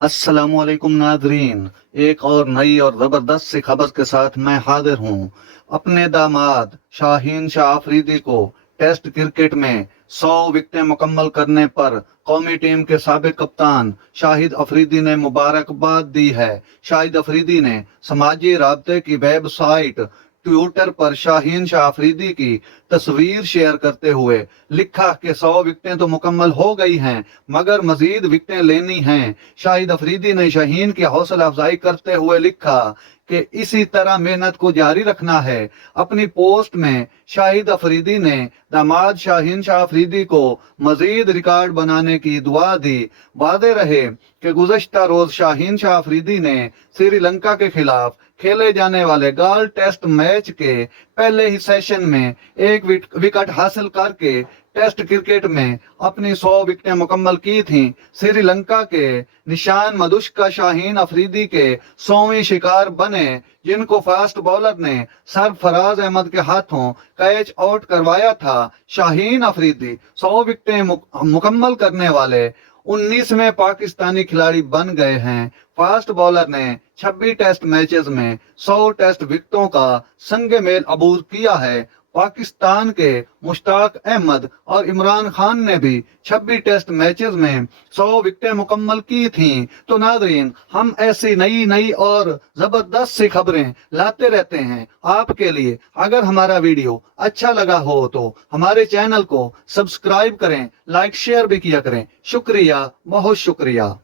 अस्सलामुअलैकुम नाजरीन, एक और नई और जबरदस्त सी खबर के साथ मैं हाजिर हूँ। अपने दामाद शाहीन शाह अफरीदी को टेस्ट क्रिकेट में 100 विकेटें मुकम्मल करने पर कौमी टीम के साबिक कप्तान शाहिद अफरीदी ने मुबारकबाद दी है। शाहिद अफरीदी ने समाजी राब्ते की वेबसाइट ट्विटर पर शाहीन शाह अफरीदी की तस्वीर शेयर करते हुए लिखा कि 100 विकेटें तो मुकम्मल हो गई हैं, मगर मजीद विकेटें लेनी हैं। शाहिद अफरीदी ने शाहीन की हौसला अफजाई करते हुए लिखा कि इसी तरह मेहनत को जारी रखना है। अपनी पोस्ट में शाहिद अफरीदी ने दामाद शाहीन शाह अफरीदी को मजीद रिकॉर्ड बनाने की दुआ दी। वादे रहे कि गुज़श्ता रोज शाहीन शाह अफरीदी ने श्रीलंका के खिलाफ खेले जाने वाले गाल टेस्ट मैच के पहले ही सेशन में एक विकेट हासिल करके टेस्ट क्रिकेट में अपनी 100 विकेटें मुकम्मल की थीं। श्रीलंका के निशान मधुष्का शाहीन अफरीदी के 100वें शिकार बने, जिनको फास्ट बॉलर ने सरफराज अहमद के हाथों कैच आउट करवाया था। शाहीन अफरीदी 100 विकेटें मुकम्मल करने वाले 19वें पाकिस्तानी खिलाड़ी बन गए हैं। फास्ट बॉलर ने 26 टेस्ट मैचेस में 100 टेस्ट विकेटों का संग मेल अबूर किया है। पाकिस्तान के मुश्ताक अहमद और इमरान खान ने भी 26 टेस्ट मैचेस में 100 विकेटें मुकम्मल की थीं। तो नाज़रीन, हम ऐसी नई और जबरदस्त सी खबरें लाते रहते हैं आपके लिए। अगर हमारा वीडियो अच्छा लगा हो तो हमारे चैनल को सब्सक्राइब करें, लाइक शेयर भी किया करें। शुक्रिया, बहुत शुक्रिया।